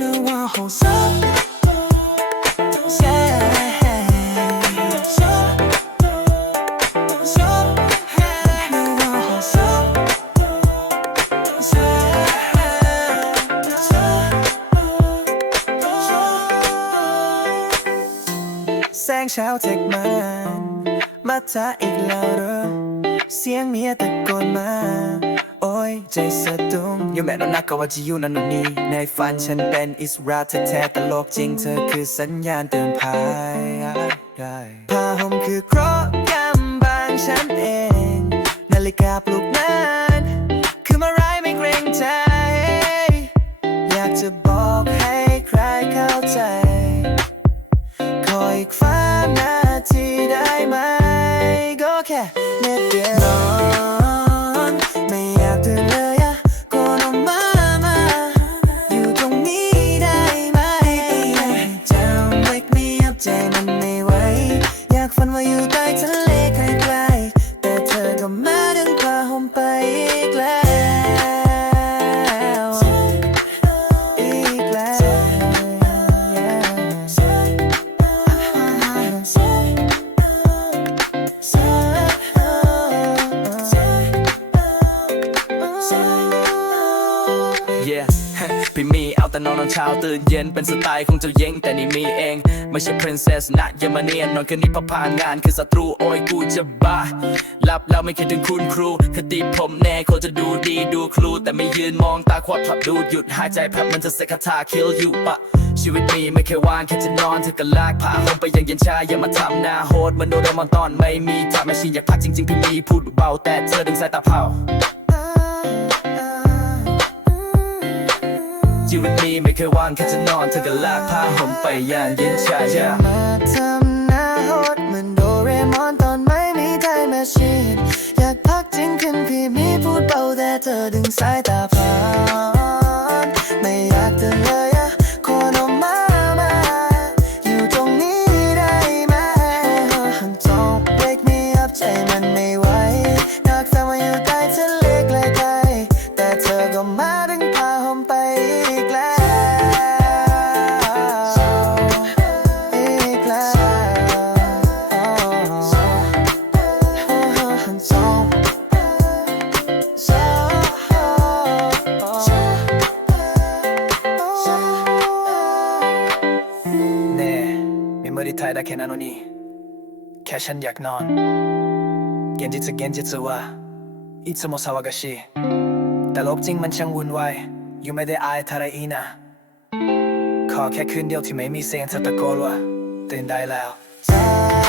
นึกว่าเขาซับแสงเช้าเทคมันมาท้าอีกแล้วเรอเสียงเมียตะโกนมา ยใจสะดุ้งยูแม่นอนนักก็ว่าจะอยู่นั่นนู่นนี่ในฝันฉันเป็นอิสราแท้ๆแต่โลกจริงเธอคือสัญญาณเตือนภัยผ้าห่มคือเคราะห์กำบังฉันเอง นาฬิกาปลุกนั้นคือมาร้ายไม่เกรงใจ อยากจะบอกให้ใครเข้าใจขออีกฟ้านาทีได้ไหม ก็แค่เน็ตเดียว ว่าอยู่ใต้ทะเลไกลๆแต่เธอก็มาดึงผ้าห่มไปอีกแล้วอีกแล้ว Yeah พี่มีเอาแต่นอนตอนเช้าตื่นเย็นเป็นสไตล์ของเจ้าเย้งแต่นี่มีเอง ไม่ใช่ princess นะอย่ามาเนียนนอนคืนนี้พอผ่านงานคือศัตรูโอ้ยกูจะบ้าหลับแล้วไม่คิดถึงคุณครูคติผมแน่เขาจะดูดีดูครู แต่ไม่ยืนมองตาควดพับดูหยุดหายใจแผลบมันจะเสกคาถา kill you ปะชีวิตมีไม่เคยว่างแค่จะนอนเธอก็ลากผ้าห่มไปยังเย็นชาอย่ามาทำหน้าโหดเหมันโดนมอนตอนไม่มีทางแมชชีนอยากพักจริงๆพี่มีพูดเบาแต่เธอดึงสายตาเผา ชีวิตนี้ไม่เคยว่างแค่จะนอนเธอก็ลากผ้าห่มไปอย่างเย็นชาเยมา มีเมื่อที่ไทยได้แค่นั้นโนนี่แค่ฉันอยากนอนเ現実現実はいつも騒がしいแต่โลกจริงมันช่างวุ่นวายอยู่ไม่ได้อายทาไรอีนะขอแค่คืนเดียวที่ไม่มีเสียงเธอตะโกนว่าตื่นได้แล้ว ใจ